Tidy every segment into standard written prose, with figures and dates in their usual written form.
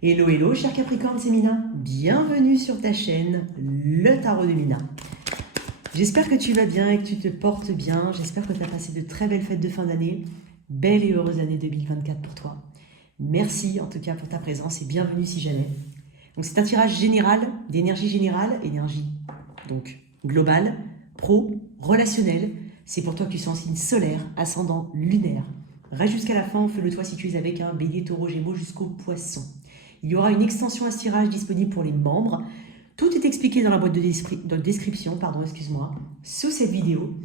Hello, hello, cher Capricorne, c'est Mina. Bienvenue sur ta chaîne, le Tarot de Mina. J'espère que tu vas bien et que tu te portes bien. J'espère que tu as passé de très belles fêtes de fin d'année. Belle et heureuse année 2024 pour toi. Merci en tout cas pour ta présence et bienvenue si jamais. Donc c'est un tirage général, d'énergie générale, énergie donc globale, pro, relationnelle. C'est pour toi que tu sens signe solaire, ascendant, lunaire. Reste jusqu'à la fin, fais-le toi si tu es avec un bélier, taureau, gémeaux jusqu'au poisson. Il y aura une extension à ce tirage disponible pour les membres. Tout est expliqué dans la boîte de description, sous cette vidéo.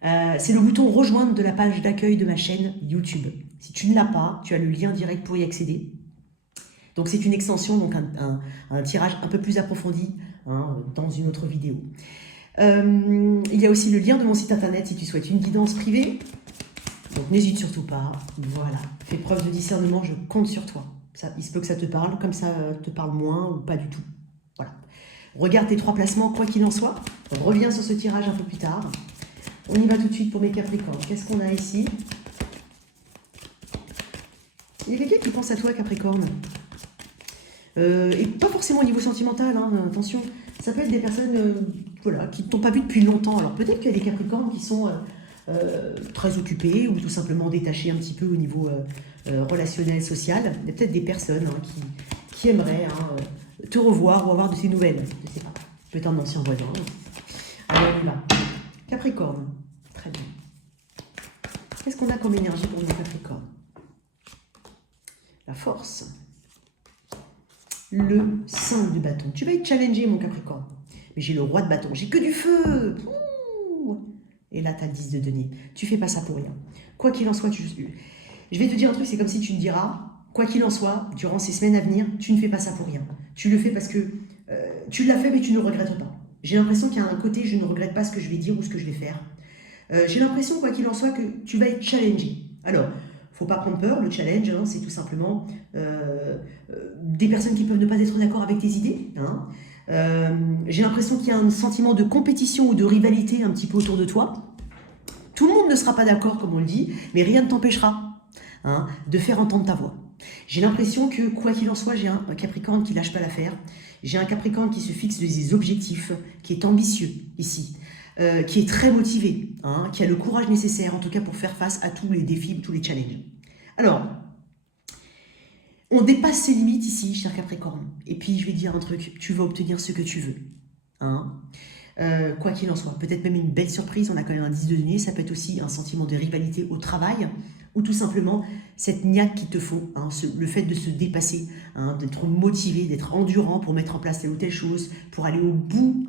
C'est le bouton rejoindre de la page d'accueil de ma chaîne YouTube. Si tu ne l'as pas, tu as le lien direct pour y accéder. Donc c'est une extension, donc un tirage un peu plus approfondi dans une autre vidéo. Il y a aussi le lien de mon site internet si tu souhaites une guidance privée. Donc n'hésite surtout pas. Voilà, fais preuve de discernement, je compte sur toi. Ça, il se peut que ça te parle, comme ça te parle moins ou pas du tout. Voilà. Regarde tes 3 placements, quoi qu'il en soit. On revient sur ce tirage un peu plus tard. On y va tout de suite pour mes Capricornes. Qu'est-ce qu'on a ici? Il y a quelqu'un qui pense à toi, Capricorne. Et pas forcément au niveau sentimental, attention. Ça peut être des personnes voilà, qui ne t'ont pas vu depuis longtemps. Alors peut-être qu'il y a des Capricornes qui sont très occupés ou tout simplement détachés un petit peu au niveau relationnel, social. Il y a peut-être des personnes qui aimeraient te revoir ou avoir de tes nouvelles. Je ne sais pas. Peut-être un ancien voisin. Alors on y va. Capricorne. Très bien. Qu'est-ce qu'on a comme énergie pour nos Capricornes? La force. Le 5 de bâton. Tu vas être challengé, mon Capricorne. Mais j'ai le roi de bâton. J'ai que du feu. Ouh. Et là, tu as le 10 de denier. Tu fais pas ça pour rien. Quoi qu'il en soit, je vais te dire un truc, c'est comme si tu me diras, quoi qu'il en soit, durant ces semaines à venir, tu ne fais pas ça pour rien. Tu le fais parce que tu l'as fait, mais tu ne regrettes pas. J'ai l'impression qu'il y a un côté, je ne regrette pas ce que je vais dire ou ce que je vais faire. J'ai l'impression, quoi qu'il en soit, que tu vas être challengé. Alors, faut pas prendre peur, le challenge, c'est tout simplement des personnes qui peuvent ne pas être d'accord avec tes idées. J'ai l'impression qu'il y a un sentiment de compétition ou de rivalité un petit peu autour de toi. Tout le monde ne sera pas d'accord, comme on le dit, mais rien ne t'empêchera de faire entendre ta voix. J'ai l'impression que, quoi qu'il en soit, j'ai un Capricorne qui lâche pas l'affaire. J'ai un Capricorne qui se fixe des objectifs, qui est ambitieux ici, qui est très motivé, qui a le courage nécessaire, en tout cas pour faire face à tous les défis, tous les challenges. Alors, on dépasse ses limites ici, cher Capricorne. Et puis, je vais dire un truc, tu vas obtenir ce que tu veux. Quoi qu'il en soit, peut-être même une belle surprise, on a quand même un 10 de denier, ça peut être aussi un sentiment de rivalité au travail, ou tout simplement cette niaque qu'il te faut, le fait de se dépasser, d'être motivé, d'être endurant pour mettre en place telle ou telle chose, pour aller au bout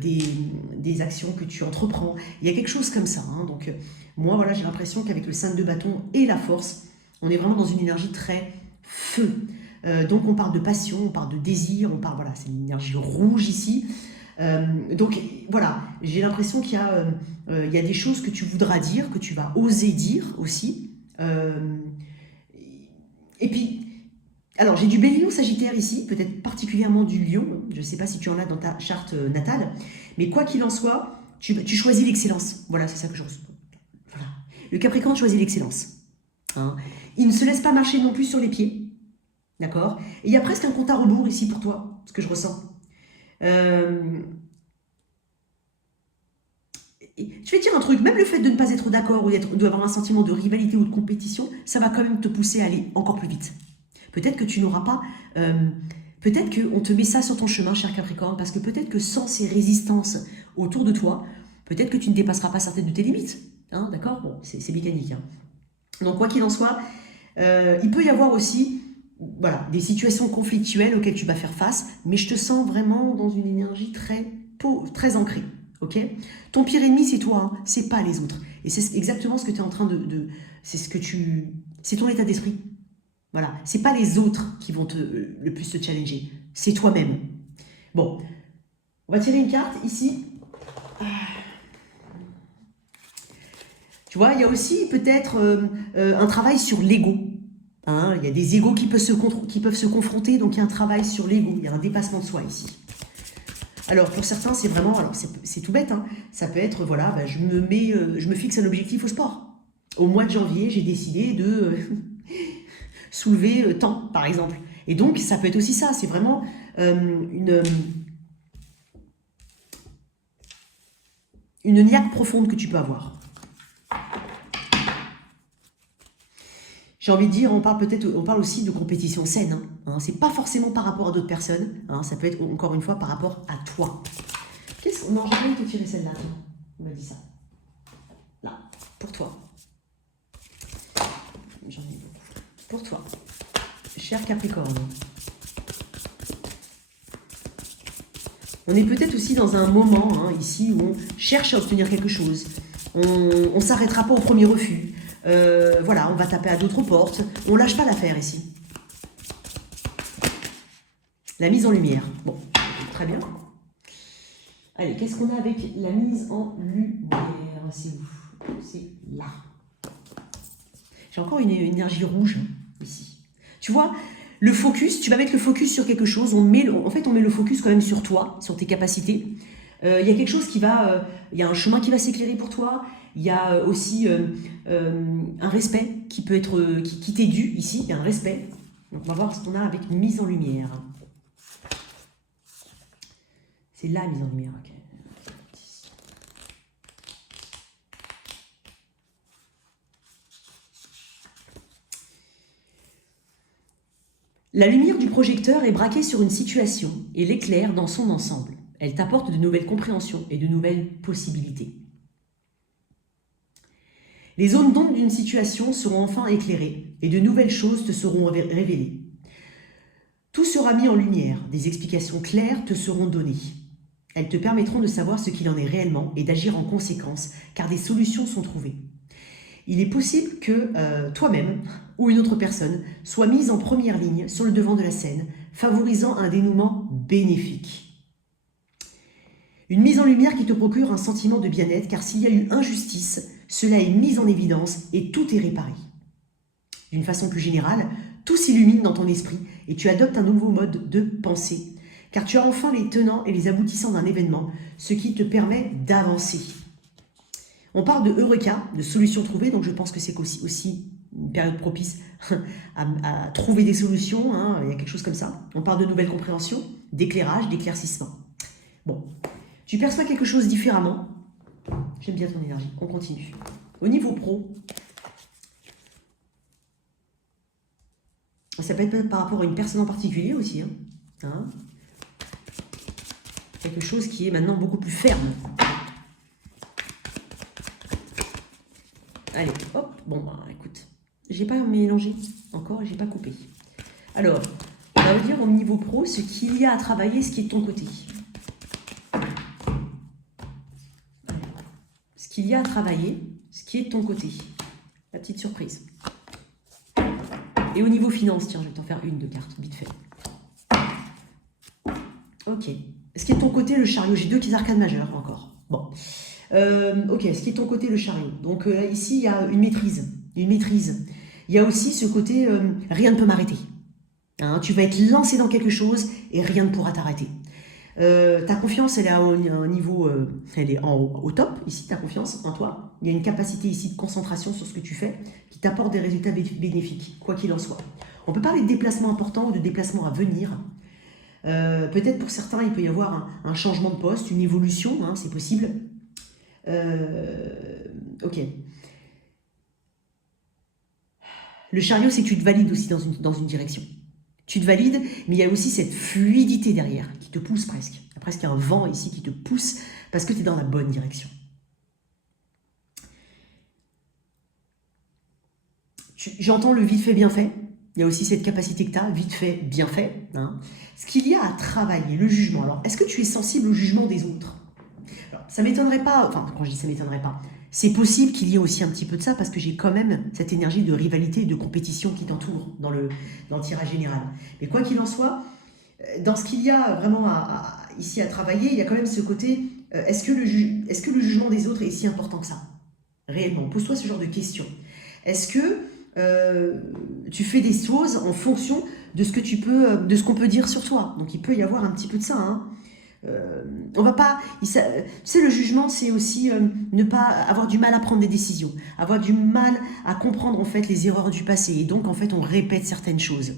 des actions que tu entreprends. Il y a quelque chose comme ça. Donc moi, voilà, j'ai l'impression qu'avec le 5 de bâton et la force, on est vraiment dans une énergie très feu. Donc on parle de passion, on parle de désir, on parle, voilà, c'est une énergie rouge ici. Donc voilà, j'ai l'impression qu'il y a des choses que tu voudras dire, que tu vas oser dire aussi. Et puis, alors j'ai du Bélier au Sagittaire ici, peut-être particulièrement du Lion. Je ne sais pas si tu en as dans ta charte natale, mais quoi qu'il en soit, tu choisis l'excellence. Voilà, c'est ça que je ressens. Voilà. Le Capricorne choisit l'excellence. Il ne se laisse pas marcher non plus sur les pieds. D'accord? Et il y a presque un compte à rebours ici pour toi, ce que je ressens. Je vais te dire un truc, même le fait de ne pas être d'accord ou d'avoir un sentiment de rivalité ou de compétition, ça va quand même te pousser à aller encore plus vite. Peut-être que tu n'auras pas... peut-être qu'on te met ça sur ton chemin, cher Capricorne, parce que peut-être que sans ces résistances autour de toi, peut-être que tu ne dépasseras pas certaines de tes limites. D'accord? Bon, c'est mécanique. Donc, quoi qu'il en soit, il peut y avoir aussi... Voilà, des situations conflictuelles auxquelles tu vas faire face, mais je te sens vraiment dans une énergie très ancrée, ok? Ton pire ennemi, c'est toi, c'est pas les autres. Et c'est exactement ce que tu es en train c'est ton état d'esprit. Voilà, c'est pas les autres qui vont le plus te challenger, c'est toi-même. Bon, on va tirer une carte ici. Tu vois, il y a aussi peut-être un travail sur l'ego. Il y a des égos qui peuvent se confronter, donc il y a un travail sur l'ego, il y a un dépassement de soi ici. Alors pour certains, c'est vraiment, alors c'est tout bête, ça peut être, voilà, je me fixe un objectif au sport. Au mois de janvier, j'ai décidé de soulever tant, par exemple. Et donc, ça peut être aussi ça. C'est vraiment une niaque profonde que tu peux avoir. J'ai envie de dire, on parle aussi de compétition saine. Hein. C'est pas forcément par rapport à d'autres personnes. Hein, ça peut être, encore une fois, par rapport à toi. Non, j'ai envie de te tirer celle-là. On m'a dit ça. Là, pour toi. J'en ai beaucoup. Pour toi. Cher Capricorne. On est peut-être aussi dans un moment, hein, ici, où on cherche à obtenir quelque chose. On ne s'arrêtera pas au premier refus. Voilà, on va taper à d'autres portes. On lâche pas l'affaire ici. La mise en lumière. Bon, très bien. Allez, qu'est-ce qu'on a avec la mise en lumière? C'est où? C'est là. J'ai encore une énergie rouge ici. Tu vois, le focus, tu vas mettre le focus sur quelque chose. En fait, on met le focus quand même sur toi, sur tes capacités. Il y a quelque chose qui va... il y a un chemin qui va s'éclairer pour toi. Il y a aussi un respect qui peut être... qui t'est dû ici. Il y a un respect. Donc, on va voir ce qu'on a avec mise en lumière. C'est la mise en lumière, ok. La lumière du projecteur est braquée sur une situation et l'éclaire dans son ensemble. Elle t'apporte de nouvelles compréhensions et de nouvelles possibilités. Les zones d'ombre d'une situation seront enfin éclairées et de nouvelles choses te seront révélées. Tout sera mis en lumière, des explications claires te seront données. Elles te permettront de savoir ce qu'il en est réellement et d'agir en conséquence, car des solutions sont trouvées. Il est possible que toi-même ou une autre personne soit mise en première ligne sur le devant de la scène, favorisant un dénouement bénéfique. Une mise en lumière qui te procure un sentiment de bien-être, car s'il y a eu injustice, cela est mis en évidence et tout est réparé. D'une façon plus générale, tout s'illumine dans ton esprit et tu adoptes un nouveau mode de pensée, car tu as enfin les tenants et les aboutissants d'un événement, ce qui te permet d'avancer. On parle de Eureka, de solutions trouvées, donc je pense que c'est aussi une période propice à trouver des solutions, hein, il y a quelque chose comme ça. On parle de nouvelles compréhensions, d'éclairage, d'éclaircissement. Bon, tu perçois quelque chose différemment. J'aime bien ton énergie, on continue. Au niveau pro, ça peut être par rapport à une personne en particulier aussi. Hein. Quelque chose qui est maintenant beaucoup plus ferme. Allez, hop, bon, bah, écoute, j'ai pas mélangé encore et j'ai pas coupé. Alors, on va dire au niveau pro ce qu'il y a à travailler, ce qui est de ton côté. Ce qu'il y a à travailler, ce qui est de ton côté. La petite surprise. Et au niveau finance, tiens, je vais t'en faire une de cartes, vite fait. Ok. Ce qui est de ton côté, le chariot, j'ai deux petits arcanes majeures encore. Bon. Ok, ce qui est de ton côté, le chariot. Donc ici, il y a une maîtrise. Une maîtrise. Il y a aussi ce côté, rien ne peut m'arrêter. Hein, tu vas être lancé dans quelque chose et rien ne pourra t'arrêter. Ta confiance, elle est à un niveau, elle est au top, ici, ta confiance en toi. Il y a une capacité ici de concentration sur ce que tu fais qui t'apporte des résultats bénéfiques, quoi qu'il en soit. On peut parler de déplacements importants ou de déplacements à venir. Peut-être pour certains, il peut y avoir un changement de poste, une évolution, hein, c'est possible. Ok. Le chariot, c'est que tu te valides aussi dans une direction. Tu te valides, mais il y a aussi cette fluidité derrière qui te pousse presque. Il y a presque un vent ici qui te pousse parce que tu es dans la bonne direction. J'entends le vite fait, bien fait. Il y a aussi cette capacité que tu as, vite fait, bien fait. Hein. Ce qu'il y a à travailler, le jugement. Alors, est-ce que tu es sensible au jugement des autres? Alors, ça ne m'étonnerait pas, enfin, quand je dis ça ne m'étonnerait pas, c'est possible qu'il y ait aussi un petit peu de ça parce que j'ai quand même cette énergie de rivalité et de compétition qui t'entoure dans le tirage général. Mais quoi qu'il en soit, dans ce qu'il y a vraiment ici à travailler, il y a quand même ce côté, est-ce que le jugement des autres est si important que ça? Réellement, pose-toi ce genre de questions. Est-ce que tu fais des choses en fonction de ce qu'on peut dire sur toi? Donc il peut y avoir un petit peu de ça, hein. On va pas, tu sais, le jugement, c'est aussi ne pas avoir du mal à prendre des décisions, avoir du mal à comprendre en fait les erreurs du passé, et donc en fait on répète certaines choses.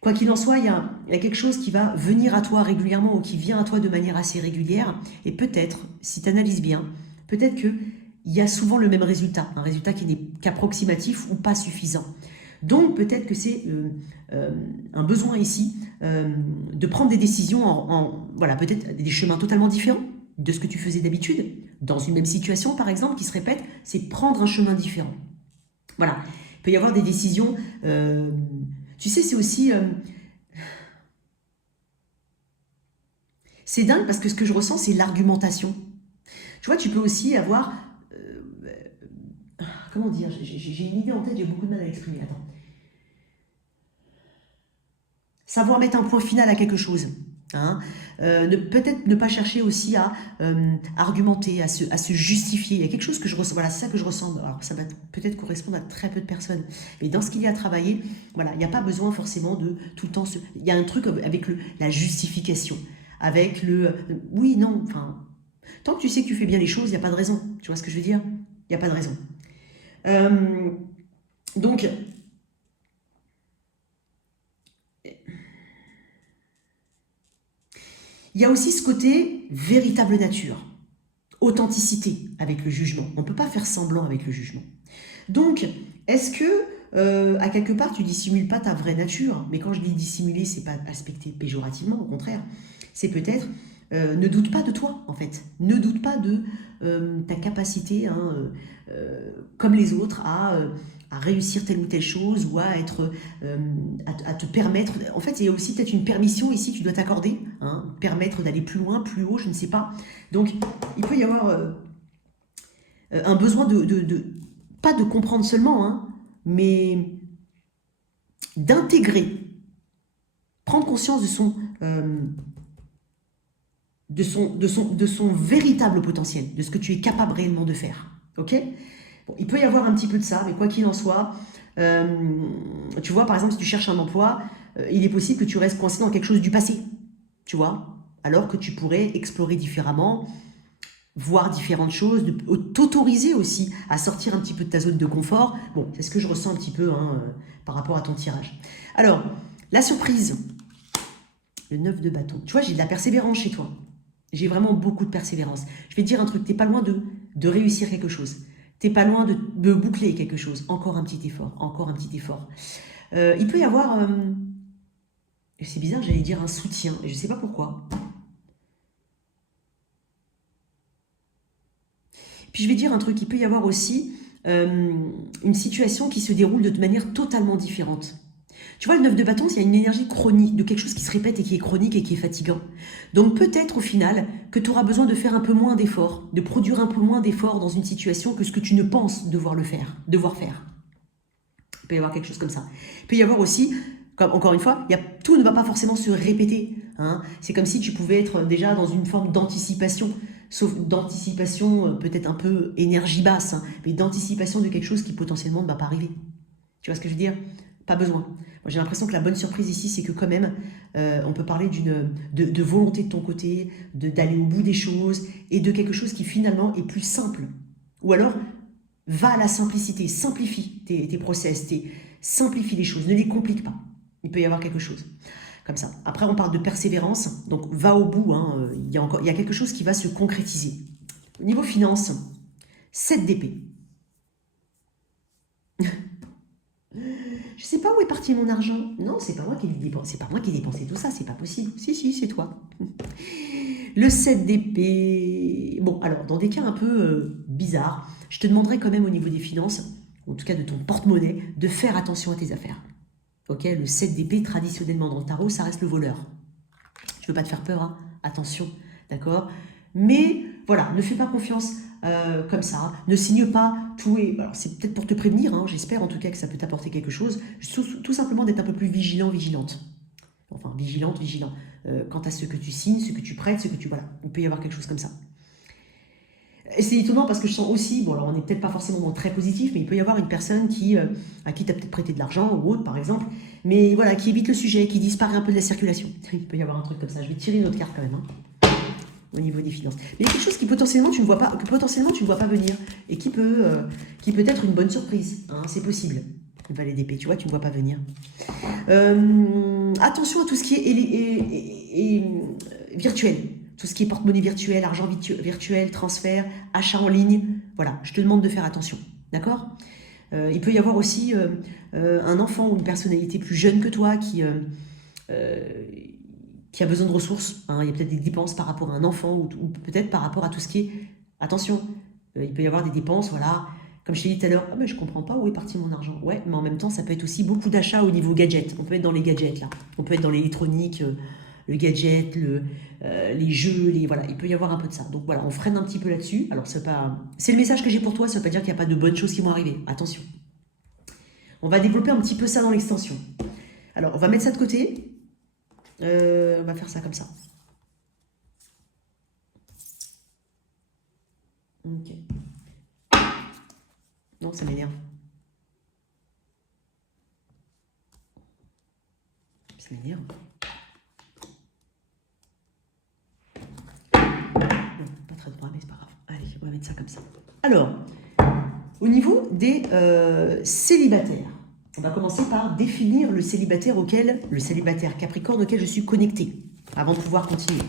Quoi qu'il en soit, il y a quelque chose qui va venir à toi régulièrement ou qui vient à toi de manière assez régulière. Et peut-être, si tu analyses bien, peut-être qu'il y a souvent le même résultat. Un résultat qui n'est qu'approximatif ou pas suffisant. Donc peut-être que c'est un besoin ici de prendre des décisions voilà, peut-être des chemins totalement différents de ce que tu faisais d'habitude. Dans une même situation, par exemple, qui se répète, c'est prendre un chemin différent. Voilà. Il peut y avoir des décisions... tu sais, c'est aussi... c'est dingue parce que ce que je ressens, c'est l'argumentation. Tu vois, tu peux aussi avoir... comment dire? J'ai une idée en tête, j'ai beaucoup de mal à l'exprimer. Attends. Savoir mettre un point final à quelque chose. Hein, peut-être ne pas chercher aussi à argumenter, à se justifier. Il y a quelque chose que je ressens, voilà, c'est ça que je ressens. Alors ça va peut-être correspondre à très peu de personnes, mais dans ce qu'il y a à travailler, voilà, il n'y a pas besoin forcément de tout le temps il y a un truc avec la justification, avec oui, non, enfin, tant que tu sais que tu fais bien les choses, il n'y a pas de raison. Tu vois ce que je veux dire? Il n'y a pas de raison. Donc, il y a aussi ce côté véritable nature, authenticité avec le jugement. On ne peut pas faire semblant avec le jugement. Donc, est-ce que, à quelque part, tu dissimules pas ta vraie nature? Mais quand je dis dissimuler, c'est pas aspecté péjorativement, au contraire. C'est peut-être, ne doute pas de toi, en fait. Ne doute pas de ta capacité, hein, comme les autres, à réussir telle ou telle chose ou à te permettre. En fait, il y a aussi peut-être une permission ici que tu dois t'accorder, hein, permettre d'aller plus loin, plus haut, je ne sais pas. Donc, il peut y avoir un besoin pas de comprendre seulement, hein, mais d'intégrer, prendre conscience de son véritable potentiel, de ce que tu es capable réellement de faire. Ok? Bon, il peut y avoir un petit peu de ça, mais quoi qu'il en soit, tu vois, par exemple, si tu cherches un emploi, il est possible que tu restes coincé dans quelque chose du passé, tu vois, alors que tu pourrais explorer différemment, voir différentes choses, t'autoriser aussi à sortir un petit peu de ta zone de confort. Bon, c'est ce que je ressens un petit peu hein, par rapport à ton tirage. Alors, la surprise, le 9 de bâton. Tu vois, j'ai de la persévérance chez toi. J'ai vraiment beaucoup de persévérance. Je vais te dire un truc, t'es pas loin de réussir quelque chose. T'es pas loin de boucler quelque chose. Encore un petit effort, encore un petit effort. Il peut y avoir, c'est bizarre, j'allais dire un soutien, je ne sais pas pourquoi. Puis je vais dire un truc, il peut y avoir aussi une situation qui se déroule de manière totalement différente. Tu vois, le 9 de bâton, il y a une énergie chronique, de quelque chose qui se répète et qui est chronique et qui est fatigant. Donc peut-être au final que tu auras besoin de faire un peu moins d'efforts, de produire un peu moins d'efforts dans une situation que ce que tu ne penses devoir faire. Il peut y avoir quelque chose comme ça. Il peut y avoir aussi, comme, encore une fois, tout ne va pas forcément se répéter. Hein. C'est comme si tu pouvais être déjà dans une forme d'anticipation, sauf d'anticipation peut-être un peu énergie basse, hein, mais d'anticipation de quelque chose qui potentiellement ne va pas arriver. Tu vois ce que je veux dire? Pas besoin. Moi, j'ai l'impression que la bonne surprise ici, c'est que quand même, on peut parler de volonté de ton côté, d'aller au bout des choses, et de quelque chose qui finalement est plus simple. Ou alors, va à la simplicité, simplifie tes process, simplifie les choses, ne les complique pas. Il peut y avoir quelque chose comme ça. Après, on parle de persévérance, donc va au bout, hein, il y a quelque chose qui va se concrétiser. Au niveau finance, 7 d'épée. Je sais pas où est parti mon argent. Non, c'est pas moi qui dépense. C'est pas moi qui ai dépensé tout ça, c'est pas possible. Si, c'est toi. Le 7 d'épée. Bon, alors, dans des cas un peu bizarres, je te demanderai quand même au niveau des finances, en tout cas de ton porte-monnaie, de faire attention à tes affaires. Ok, le 7 d'épée, traditionnellement dans le tarot, ça reste le voleur. Je veux pas te faire peur, hein. Attention, d'accord? Mais voilà, ne fais pas confiance comme ça, ne signe pas tout. Alors c'est peut-être pour te prévenir, hein, j'espère en tout cas que ça peut t'apporter quelque chose, tout simplement d'être un peu plus vigilante. Enfin, vigilant, quant à ce que tu signes, ce que tu prêtes, voilà, il peut y avoir quelque chose comme ça. Et c'est étonnant parce que je sens aussi, bon alors on n'est peut-être pas forcément dans très positif, mais il peut y avoir une personne à qui tu as peut-être prêté de l'argent ou autre par exemple, mais voilà, qui évite le sujet, qui disparaît un peu de la circulation. Il peut y avoir un truc comme ça, je vais tirer une autre carte quand même, hein, au niveau des finances. Mais il y a quelque chose qui potentiellement tu ne vois pas venir et qui peut être une bonne surprise, hein, c'est possible. le valet d'épée, tu vois, tu ne vois pas venir. Attention à tout ce qui est virtuel. Tout ce qui est porte-monnaie virtuel, argent virtuel, transfert, achat en ligne. Voilà, je te demande de faire attention. D'accord? Il peut y avoir aussi un enfant ou une personnalité plus jeune que toi qui a besoin de ressources. Hein. Il y a peut-être des dépenses par rapport à un enfant ou peut-être par rapport à tout ce qui est... Attention, il peut y avoir des dépenses, voilà. Comme je t'ai dit tout à l'heure, ah mais je comprends pas où est parti mon argent. Ouais, mais en même temps, ça peut être aussi beaucoup d'achats au niveau gadget. On peut être dans les gadgets, là. On peut être dans l'électronique, le gadget, les jeux, voilà. Il peut y avoir un peu de ça. Donc voilà, on freine un petit peu là-dessus. Alors, c'est le message que j'ai pour toi, ça veut pas dire qu'il n'y a pas de bonnes choses qui vont arriver. Attention. On va développer un petit peu ça dans l'extension. Alors, on va mettre ça de côté. On va faire ça comme ça. Ok. Non, ça m'énerve. Ça m'énerve. Non, pas très droit, mais c'est pas grave. Allez, on va mettre ça comme ça. Alors, au niveau des célibataires, on va commencer par définir le célibataire Capricorne auquel je suis connectée, avant de pouvoir continuer.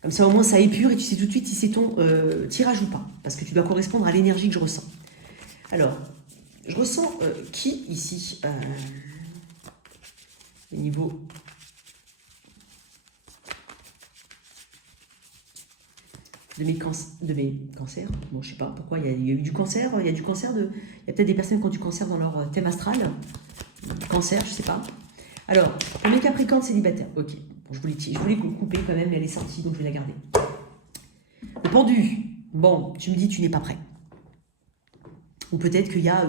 Comme ça, au moins, ça épure et tu sais tout de suite si c'est ton tirage ou pas. Parce que tu dois correspondre à l'énergie que je ressens. Alors, je ressens qui ici au niveau de mes cancers. Bon, je sais pas pourquoi il y a eu du cancer. Il y a peut-être des personnes qui ont du cancer dans leur thème astral. Cancer, je sais pas. Alors, pour mes Capricornes célibataires. Ok. Bon, je voulais couper quand même, mais elle est sortie, donc je vais la garder. Le pendu. Bon, tu me dis tu n'es pas prêt. Ou peut-être qu'il y a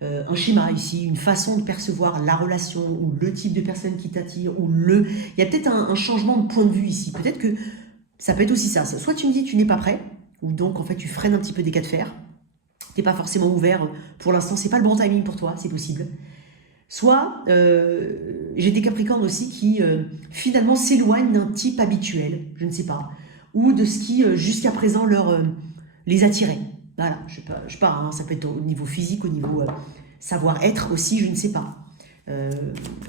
un schéma ici, une façon de percevoir la relation, ou le type de personne qui t'attire, il y a peut-être un changement de point de vue ici. Peut-être que ça peut être aussi ça. Soit tu me dis tu n'es pas prêt, ou donc en fait tu freines un petit peu des cas de fer. Tu n'es pas forcément ouvert pour l'instant, c'est pas le bon timing pour toi, c'est possible. Soit j'ai des Capricornes aussi qui finalement s'éloignent d'un type habituel, je ne sais pas, ou de ce qui jusqu'à présent les attirait. Voilà, je sais pas, hein, ça peut être au niveau physique, au niveau savoir-être aussi, je ne sais pas.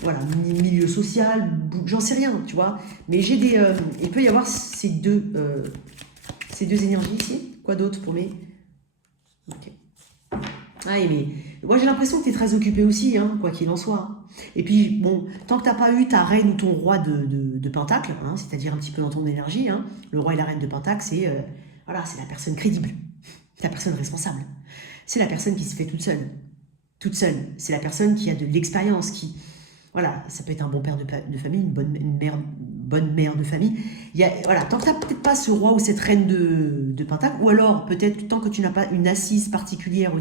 Voilà, milieu social, j'en sais rien, tu vois. Mais j'ai il peut y avoir ces deux énergies ici. Quoi d'autre pour mes... Ok. Ah, mais moi j'ai l'impression que tu es très occupé aussi, hein, quoi qu'il en soit. Et puis, bon, tant que tu n'as pas eu ta reine ou ton roi de Pentacle, hein, c'est-à-dire un petit peu dans ton énergie, hein, le roi et la reine de Pentacle, voilà, c'est la personne crédible, la personne responsable. C'est la personne qui se fait toute seule. Toute seule. C'est la personne qui a de l'expérience, voilà, ça peut être un bon père de famille, une bonne mère de famille. Voilà, tant que tu n'as peut-être pas ce roi ou cette reine de Pentacle, ou alors peut-être tant que tu n'as pas une assise particulière au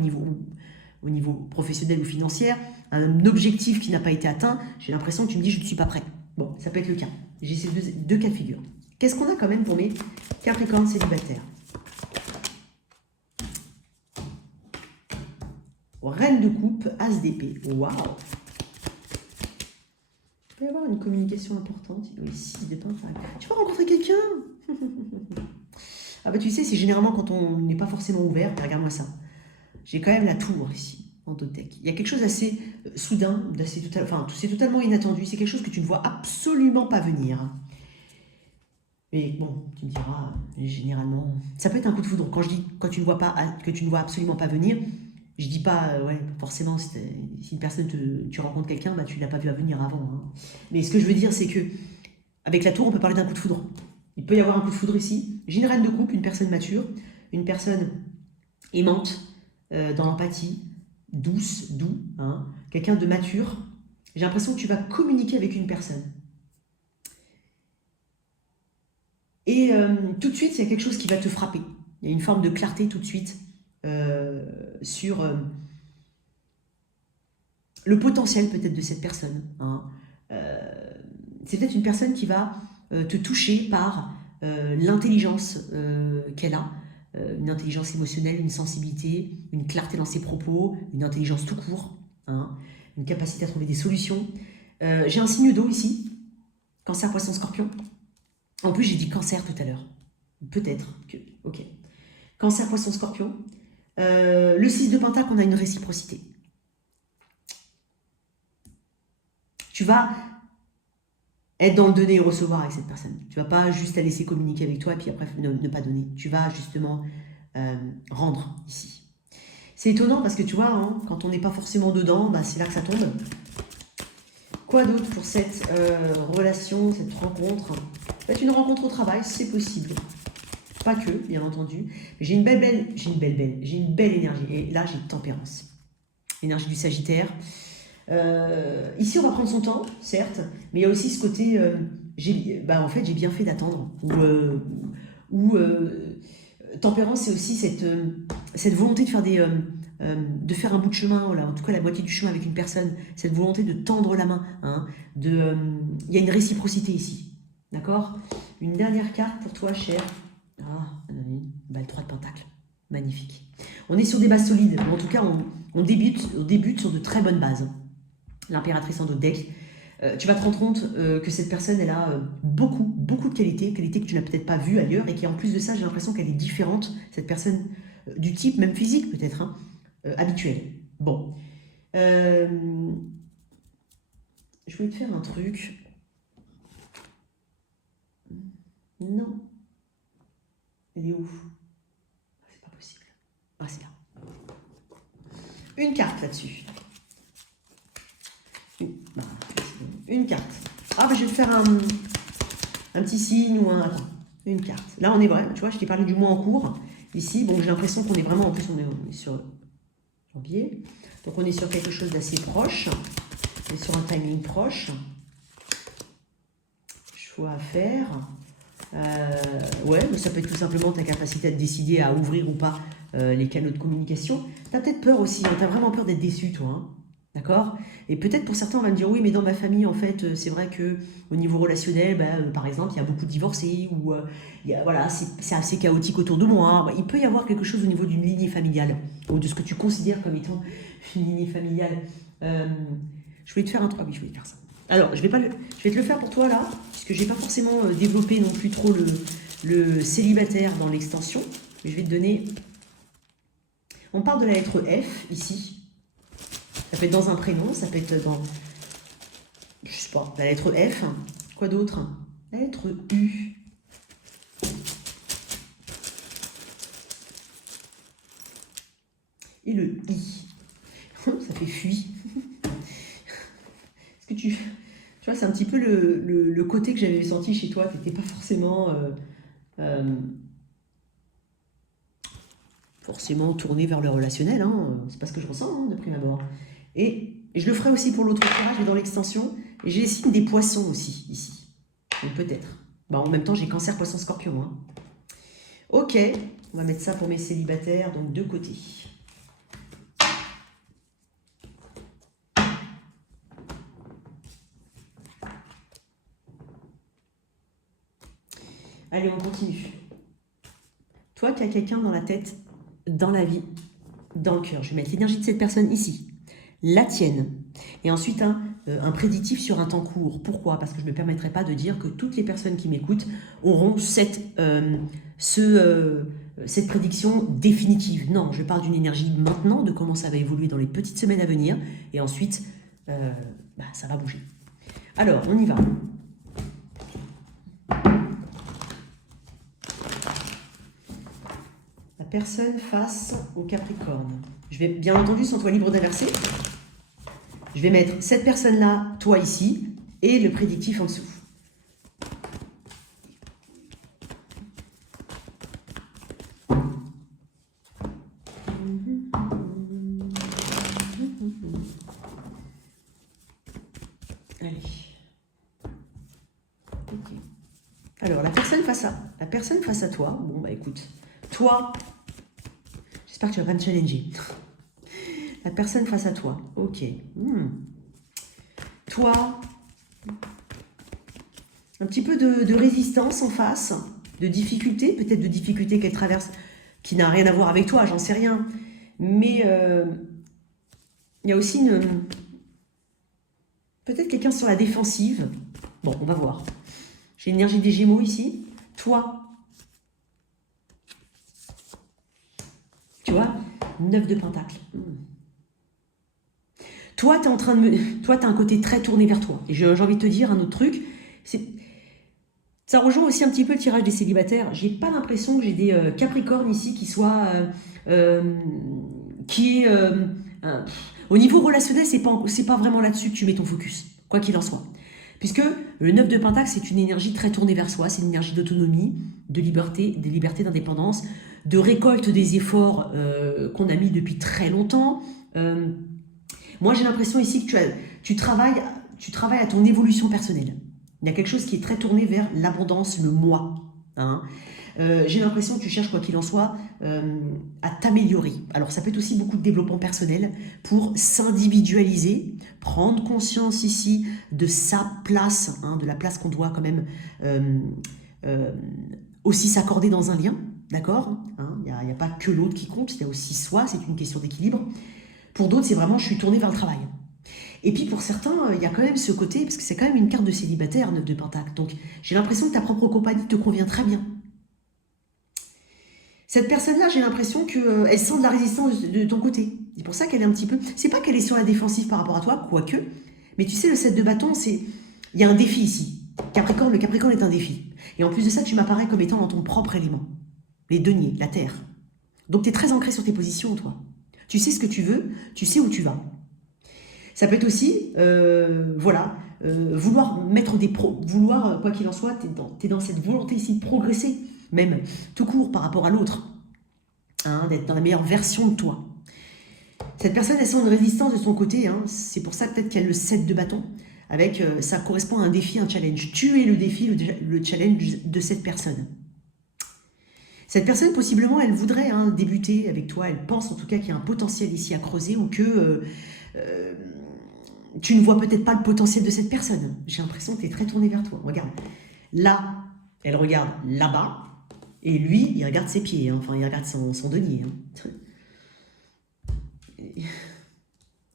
niveau professionnel ou financier, un objectif qui n'a pas été atteint, j'ai l'impression que tu me dis je ne suis pas prêt. Bon, ça peut être le cas. J'ai ces deux cas de figure. Qu'est-ce qu'on a quand même pour mes Capricornes célibataires? Reine de coupe, as d'épée. Waouh! Il peut y avoir une communication importante. Oui, 6 de pentacle. Tu vas rencontrer quelqu'un? Ah bah tu sais, c'est généralement quand on n'est pas forcément ouvert. Regarde-moi ça. J'ai quand même la tour ici, en totec. Il y a quelque chose d'assez soudain, c'est totalement inattendu. C'est quelque chose que tu ne vois absolument pas venir. Mais bon, tu me diras, généralement... Ça peut être un coup de foudre. Quand je dis que tu ne vois absolument pas venir, je dis pas, ouais, forcément, si une personne, tu rencontres quelqu'un, bah, tu ne l'as pas vu à venir avant. Hein. Mais ce que je veux dire, c'est que avec la tour, on peut parler d'un coup de foudre. Il peut y avoir un coup de foudre ici. J'ai une reine de coupe, une personne mature, une personne aimante, dans l'empathie, douce, doux, hein, quelqu'un de mature. J'ai l'impression que tu vas communiquer avec une personne. Et tout de suite, il y a quelque chose qui va te frapper. Il y a une forme de clarté tout de suite sur le potentiel peut-être de cette personne. Hein. C'est peut-être une personne qui va te toucher par l'intelligence qu'elle a, une intelligence émotionnelle, une sensibilité, une clarté dans ses propos, une intelligence tout court, hein, une capacité à trouver des solutions. J'ai un signe d'eau ici, Cancer, Poisson, Scorpion. En plus, j'ai dit Cancer tout à l'heure. Peut-être que... Ok. Cancer, Poisson, Scorpion. Le 6 de Pentacle, on a une réciprocité. Tu vas être dans le donner et recevoir avec cette personne. Tu vas pas juste la laisser communiquer avec toi et puis après ne pas donner. Tu vas justement rendre ici. C'est étonnant parce que tu vois, hein, quand on n'est pas forcément dedans, bah, c'est là que ça tombe. Quoi d'autre pour cette relation, cette rencontre? Peut-être une rencontre au travail, c'est possible. Pas que, bien entendu. Mais j'ai une belle énergie. Et là, j'ai tempérance. Énergie du Sagittaire. Ici, on va prendre son temps, certes, mais il y a aussi ce côté, en fait, j'ai bien fait d'attendre. Tempérance, c'est aussi cette volonté de faire de faire un bout de chemin, là, en tout cas la moitié du chemin avec une personne, cette volonté de tendre la main. Hein, il y a une réciprocité ici, d'accord? Une dernière carte pour toi, cher. Ah, le 3 de Pentacle. Magnifique. On est sur des bases solides, ou en tout cas, on débute sur de très bonnes bases. L'impératrice en deck. Tu vas te rendre compte que cette personne, elle a beaucoup de qualités que tu n'as peut-être pas vues ailleurs, et qui en plus de ça, j'ai l'impression qu'elle est différente, cette personne, du type, même physique peut-être, hein, habituel. Bon. Je voulais te faire un truc. Non. Elle est où? C'est pas possible. Ah, c'est là. Une carte là-dessus. Une carte. Ah, bah, je vais te faire un petit signe ou un... Attends, une carte. Là, on est vrai. Tu vois, je t'ai parlé du mois en cours. Ici, bon, j'ai l'impression qu'on est vraiment... En plus, on est sur janvier. Donc, on est sur quelque chose d'assez proche. On est sur un timing proche. Choix à faire. Ouais, mais ça peut être tout simplement ta capacité à te décider à ouvrir ou pas les canaux de communication. Tu as peut-être peur aussi. Hein, tu as vraiment peur d'être déçu, toi. Hein. D'accord? Et peut-être pour certains, on va me dire, oui, mais dans ma famille, en fait, c'est vrai que au niveau relationnel, par exemple, il y a beaucoup de divorcés, ou voilà, c'est assez chaotique autour de moi. Il peut y avoir quelque chose au niveau d'une lignée familiale, ou de ce que tu considères comme étant une lignée familiale. Je voulais te faire un truc. Ah oui, je voulais te faire ça. Alors, je vais te le faire pour toi, là, puisque je n'ai pas forcément développé non plus trop le célibataire dans l'extension. Mais je vais te donner... On parle de la lettre F, ici. Ça peut être dans un prénom, ça peut être dans, je sais pas, la lettre F. Quoi d'autre? La lettre U. Et le I. Ça fait fuit. Est-ce que tu vois, c'est un petit peu le côté que j'avais senti chez toi. Tu n'étais pas forcément tourné vers le relationnel. Hein. C'est pas ce que je ressens, hein, de prime abord. Et je le ferai aussi pour l'autre tirage, mais dans l'extension. Et j'ai les signes des poissons aussi, ici. Donc peut-être. Bah, en même temps, j'ai cancer, poisson, scorpion. Hein. Ok, on va mettre ça pour mes célibataires, donc de côté. Allez, on continue. Toi, tu as quelqu'un dans la tête, dans la vie, dans le cœur. Je vais mettre l'énergie de cette personne ici. La tienne. Et ensuite, un prédictif sur un temps court. Pourquoi? Parce que je ne me permettrai pas de dire que toutes les personnes qui m'écoutent auront cette prédiction définitive. Non, je parle d'une énergie maintenant, de comment ça va évoluer dans les petites semaines à venir. Et ensuite, ça va bouger. Alors, on y va. La personne face au Capricorne. Je vais, bien entendu, sans toi libre d'inverser. Je vais mettre cette personne-là, toi ici, et le prédictif en dessous. Allez. Okay. Alors, la personne face à toi, bon, bah écoute, toi, j'espère que tu vas pas me challenger. La personne face à toi, ok. Toi, un petit peu de résistance en face, de difficulté, peut-être de difficulté qu'elle traverse, qui n'a rien à voir avec toi, j'en sais rien. Mais il y a aussi peut-être quelqu'un sur la défensive. Bon, on va voir. J'ai l'énergie des Gémeaux ici. Toi, tu vois, 9 de Pentacle. Toi, tu es en train de toi, tu as un côté très tourné vers toi. Et j'ai envie de te dire un autre truc, ça rejoint aussi un petit peu le tirage des célibataires. J'ai pas l'impression que j'ai des Capricornes ici qui soient... qui est... au niveau relationnel, c'est pas vraiment là-dessus que tu mets ton focus, quoi qu'il en soit. Puisque le 9 de Pentacle, c'est une énergie très tournée vers soi, c'est une énergie d'autonomie, de liberté, des libertés d'indépendance, de récolte des efforts qu'on a mis depuis très longtemps. Moi, j'ai l'impression ici que tu travailles à ton évolution personnelle. Il y a quelque chose qui est très tourné vers l'abondance, le moi. Hein. J'ai l'impression que tu cherches, quoi qu'il en soit, à t'améliorer. Alors, ça peut être aussi beaucoup de développement personnel pour s'individualiser, prendre conscience ici de sa place, hein, de la place qu'on doit quand même aussi s'accorder dans un lien, d'accord, hein. Il n'y a pas que l'autre qui compte, il y a aussi soi, c'est une question d'équilibre. Pour d'autres, c'est vraiment, je suis tournée vers le travail. Et puis pour certains, il y a quand même ce côté, parce que c'est quand même une carte de célibataire, 9 de Pentacle. Donc j'ai l'impression que ta propre compagnie te convient très bien. Cette personne-là, j'ai l'impression qu'elle sent de la résistance de ton côté. C'est pour ça qu'elle est un petit peu... C'est pas qu'elle est sur la défensive par rapport à toi, quoique. Mais tu sais, le 7 de bâton, c'est... Il y a un défi ici. Capricorne, le Capricorne est un défi. Et en plus de ça, tu m'apparais comme étant dans ton propre élément. Les deniers, la terre. Donc tu es très ancré sur tes positions, toi. Tu sais ce que tu veux, tu sais où tu vas. Ça peut être aussi, vouloir mettre vouloir, quoi qu'il en soit, t'es dans cette volonté ici de progresser, même tout court par rapport à l'autre, hein, d'être dans la meilleure version de toi. Cette personne, elle sent une résistance de son côté, hein, c'est pour ça peut-être qu'il y a le 7 de bâton, avec, ça correspond à un défi, un challenge. Tu es le défi, le challenge de cette personne. Cette personne, possiblement, elle voudrait débuter avec toi, elle pense en tout cas qu'il y a un potentiel ici à creuser ou que... tu ne vois peut-être pas le potentiel de cette personne. J'ai l'impression que tu es très tourné vers toi. Regarde, là, elle regarde là-bas, et lui, il regarde ses pieds, hein. Enfin, il regarde son denier. Hein.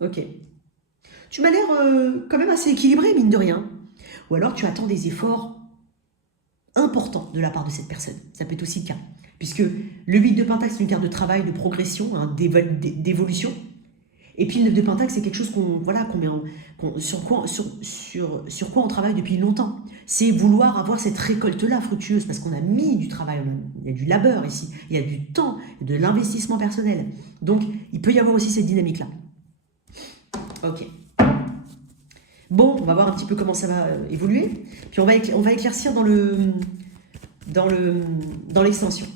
Ok. Tu m'as l'air quand même assez équilibré, mine de rien. Ou alors tu attends des efforts importants de la part de cette personne. Ça peut être aussi le cas. Puisque le 8 de Pentacle, c'est une carte de travail, de progression, hein, d'évolution. Et puis le 9 de Pentacle, c'est quelque chose sur quoi on travaille depuis longtemps. C'est vouloir avoir cette récolte-là fructueuse, parce qu'on a mis du travail, il y a du labeur ici, il y a du temps, de l'investissement personnel. Donc, il peut y avoir aussi cette dynamique-là. Ok. Bon, on va voir un petit peu comment ça va évoluer. Puis on va éclaircir dans l'extension.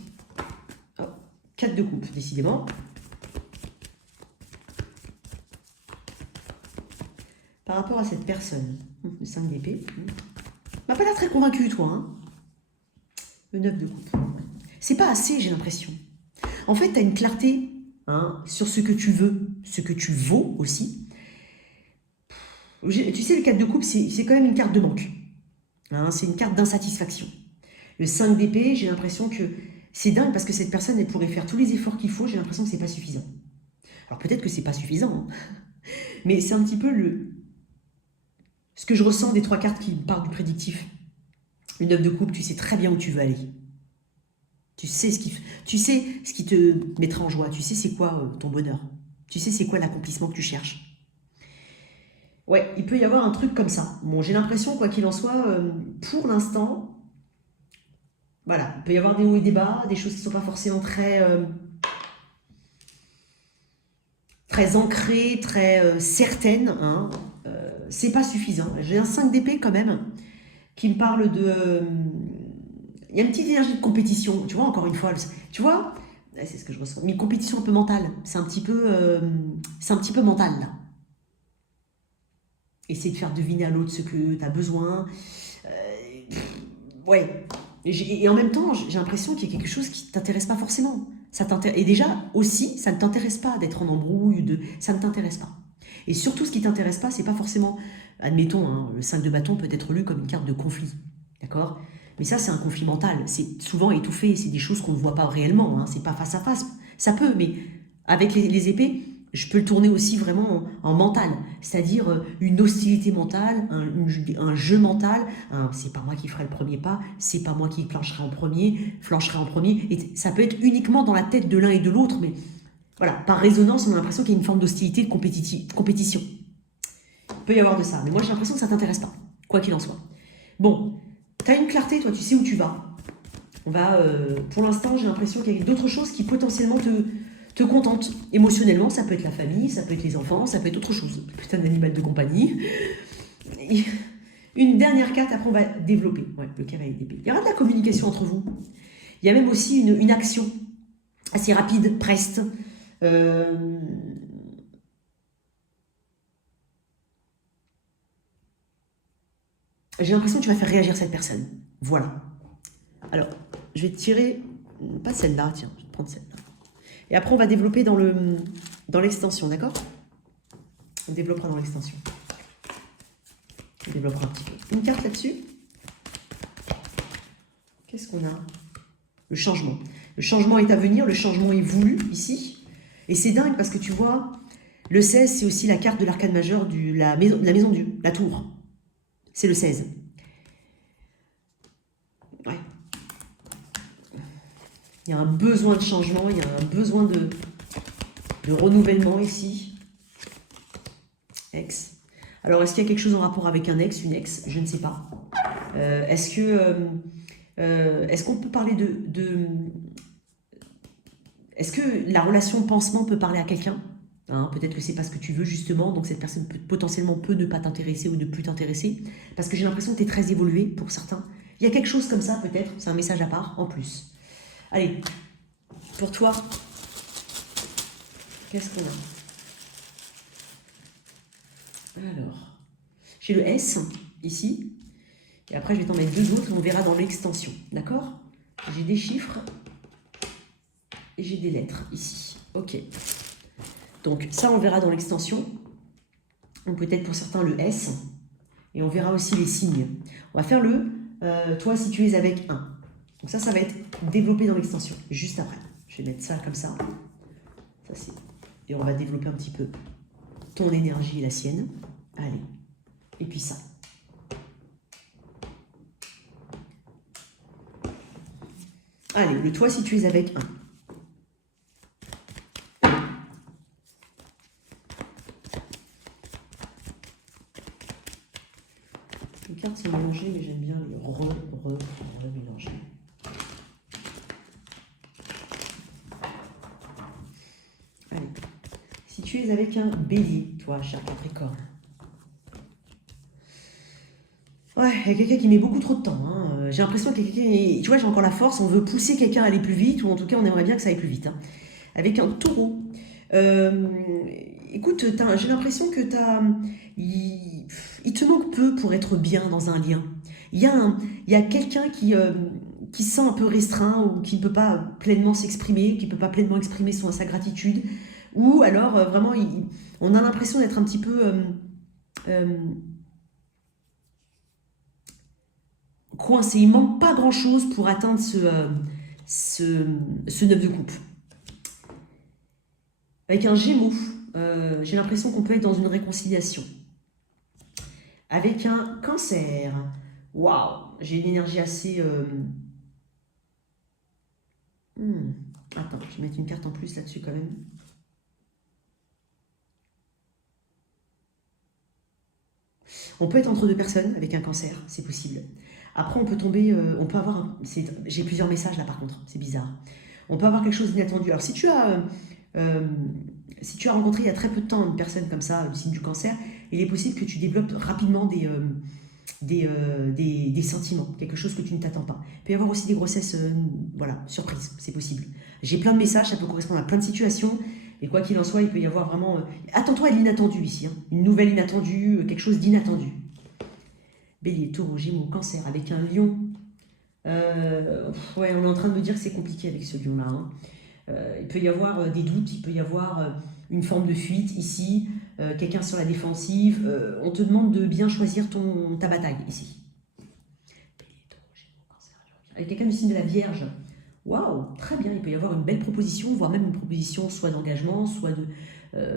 4 de coupe, décidément. Par rapport à cette personne, le 5 d'épée, m'a pas l'air très convaincu, toi. Hein, le 9 de coupe. C'est pas assez, j'ai l'impression. En fait, tu as une clarté sur ce que tu veux, ce que tu vaux aussi. Tu sais, le 4 de coupe, c'est quand même une carte de manque. Hein, c'est une carte d'insatisfaction. Le 5 d'épée, j'ai l'impression que c'est dingue parce que cette personne, elle pourrait faire tous les efforts qu'il faut. J'ai l'impression que c'est pas suffisant. Alors peut-être que c'est pas suffisant, hein, mais c'est un petit peu ce que je ressens des 3 cartes qui partent du prédictif. Le 9 de coupe, tu sais très bien où tu veux aller. Tu sais ce qui te mettra en joie. Tu sais c'est quoi ton bonheur. Tu sais c'est quoi l'accomplissement que tu cherches. Ouais, il peut y avoir un truc comme ça. Bon, j'ai l'impression, quoi qu'il en soit, pour l'instant, voilà, il peut y avoir des hauts et des bas, des choses qui ne sont pas forcément très ancrées, très certaines. Hein. C'est pas suffisant. J'ai un 5 d'épée quand même qui me parle de... il y a une petite énergie de compétition. Tu vois, encore une fois, tu vois, c'est ce que je ressens. Mais une compétition un peu mentale. C'est un petit peu mental, là. Essayer de faire deviner à l'autre ce que tu as besoin. Ouais. Et en même temps, j'ai l'impression qu'il y a quelque chose qui ne t'intéresse pas forcément. Et déjà, aussi, ça ne t'intéresse pas d'être en embrouille, ça ne t'intéresse pas. Et surtout, ce qui ne t'intéresse pas, c'est pas forcément... Admettons, le 5 de bâton peut être lu comme une carte de conflit. D'accord ? Mais ça, c'est un conflit mental. C'est souvent étouffé. C'est des choses qu'on ne voit pas réellement. Hein. C'est pas face à face. Ça peut, mais avec les épées... je peux le tourner aussi vraiment en mental, c'est-à-dire une hostilité mentale, un jeu mental, c'est pas moi qui ferai le premier pas, c'est pas moi qui flancherai en premier, et ça peut être uniquement dans la tête de l'un et de l'autre, mais voilà, par résonance, on a l'impression qu'il y a une forme d'hostilité, de compétition. peut y avoir de ça. Mais moi, j'ai l'impression que ça ne t'intéresse pas, quoi qu'il en soit. Bon, tu as une clarté, toi, tu sais où tu vas. On va, pour l'instant, j'ai l'impression qu'il y a d'autres choses qui potentiellement te contentent. Émotionnellement, ça peut être la famille, ça peut être les enfants, ça peut être autre chose. Putain d'animal de compagnie. Une dernière carte, après on va développer. Ouais, le cavalier d'épée. Il y aura de la communication entre vous. Il y a même aussi une action assez rapide, preste. J'ai l'impression que tu vas faire réagir cette personne. Voilà. Alors, je vais te tirer, pas celle-là, tiens, je vais te prendre celle-là. Et après, on va développer dans l'extension, d'accord? On développera dans l'extension. On développera un petit peu. Une carte là-dessus. Qu'est-ce qu'on a? Le changement. Le changement est à venir, le changement est voulu ici. Et c'est dingue parce que tu vois, le 16, c'est aussi la carte de l'arcane majeur de la maison Dieu, la tour. C'est le 16. Ouais. Il y a un besoin de changement, il y a un besoin de renouvellement ici. Ex. Alors, est-ce qu'il y a quelque chose en rapport avec un ex, une ex? Je ne sais pas. Est-ce qu'on peut parler est-ce que la relation pansement peut parler à quelqu'un? Hein, peut-être que c'est pas ce que tu veux justement, donc cette personne potentiellement peut ne pas t'intéresser ou ne plus t'intéresser. Parce que j'ai l'impression que tu es très évolué pour certains. Il y a quelque chose comme ça peut-être, c'est un message à part en plus. Allez, pour toi, qu'est-ce qu'on a? Alors, j'ai le S ici, et après je vais t'en mettre deux autres et on verra dans l'extension, d'accord? J'ai des chiffres et j'ai des lettres ici, ok. Donc ça on verra dans l'extension, peut-être pour certains le S, et on verra aussi les signes. On va faire toi si tu es avec 1. Donc ça va être développé dans l'extension, juste après. Je vais mettre ça comme ça. Et on va développer un petit peu ton énergie et la sienne. Allez. Et puis ça. Allez, le toi si tu es avec 1. Les cartes sont mélangées, mais j'aime bien les remélanger. Allez. Si tu es avec un bélier, toi, cher Capricorne. Ouais, il y a quelqu'un qui met beaucoup trop de temps. Hein. J'ai l'impression que quelqu'un... Tu vois, j'ai encore la force, on veut pousser quelqu'un à aller plus vite, ou en tout cas, on aimerait bien que ça aille plus vite. Hein. Avec un taureau. Écoute, j'ai l'impression que il te manque peu pour être bien dans un lien. Il y a quelqu'un qui se sent un peu restreint ou qui ne peut pas pleinement s'exprimer, qui ne peut pas pleinement exprimer sa gratitude. Ou alors, vraiment, on a l'impression d'être un petit peu... coincé. Il manque pas grand-chose pour atteindre ce 9 de coupe. Avec un Gémeaux, j'ai l'impression qu'on peut être dans une réconciliation. Avec un Cancer, waouh, j'ai une énergie assez... Attends, je vais mettre une carte en plus là-dessus quand même. On peut être entre deux personnes avec un Cancer, c'est possible. Après, on peut tomber, on peut avoir... J'ai plusieurs messages là par contre, c'est bizarre. On peut avoir quelque chose d'inattendu. Alors si tu as rencontré il y a très peu de temps une personne comme ça, du signe du Cancer, il est possible que tu développes rapidement des sentiments, quelque chose que tu ne t'attends pas. Il peut y avoir aussi des grossesses, voilà, surprises, c'est possible. J'ai plein de messages, ça peut correspondre à plein de situations, et quoi qu'il en soit, il peut y avoir vraiment... Attends-toi à l'inattendu ici, hein. Une nouvelle inattendue, quelque chose d'inattendu. Bélier, Taureau, Gémeaux, Cancer, avec un Lion. Ouais, on est en train de me dire que c'est compliqué avec ce Lion-là. Hein. Il peut y avoir des doutes, il peut y avoir une forme de fuite ici, quelqu'un sur la défensive. On te demande de bien choisir ta bataille ici. Avec quelqu'un du signe de la Vierge. Waouh, très bien, il peut y avoir une belle proposition, voire même une proposition soit d'engagement, soit de...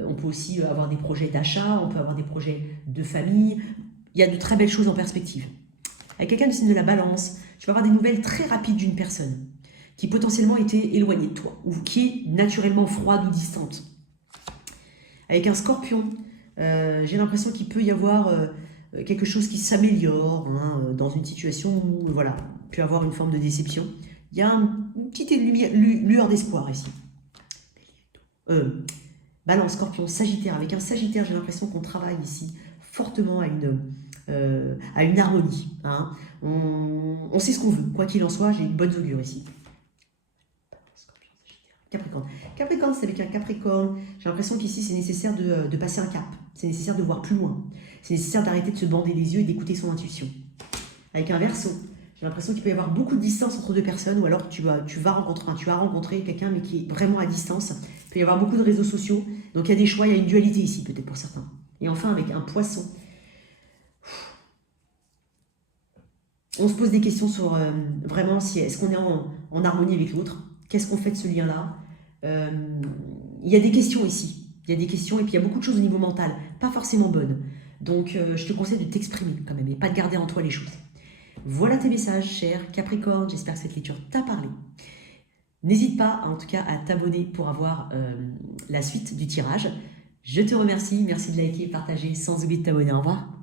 on peut aussi avoir des projets d'achat, on peut avoir des projets de famille. Il y a de très belles choses en perspective. Avec quelqu'un du signe de la Balance, tu vas avoir des nouvelles très rapides d'une personne qui potentiellement était éloignée de toi ou qui est naturellement froide ou distante. Avec un Scorpion, J'ai l'impression qu'il peut y avoir quelque chose qui s'améliore hein, dans une situation où, voilà, il peut y avoir une forme de déception. Il y a une petite lueur d'espoir ici. Balance, Scorpion, Sagittaire. Avec un Sagittaire, j'ai l'impression qu'on travaille ici fortement à une harmonie. Hein. On sait ce qu'on veut. Quoi qu'il en soit, j'ai une bonne augure ici. Capricorne. Capricorne, c'est avec un Capricorne. J'ai l'impression qu'ici, c'est nécessaire de passer un cap. C'est nécessaire de voir plus loin. C'est nécessaire d'arrêter de se bander les yeux et d'écouter son intuition. Avec un Verseau, j'ai l'impression qu'il peut y avoir beaucoup de distance entre deux personnes, ou alors tu as rencontré quelqu'un, mais qui est vraiment à distance. Il peut y avoir beaucoup de réseaux sociaux. Donc il y a des choix, il y a une dualité ici, peut-être pour certains. Et enfin, avec un Poisson. On se pose des questions sur vraiment si est-ce qu'on est en harmonie avec l'autre. Qu'est-ce qu'on fait de ce lien-là? Il y a des questions ici. Il y a des questions et puis il y a beaucoup de choses au niveau mental, pas forcément bonnes. Donc je te conseille de t'exprimer quand même et pas de garder en toi les choses. Voilà tes messages, cher Capricorne. J'espère que cette lecture t'a parlé. N'hésite pas en tout cas à t'abonner pour avoir la suite du tirage. Je te remercie. Merci de liker et partager sans oublier de t'abonner. Au revoir.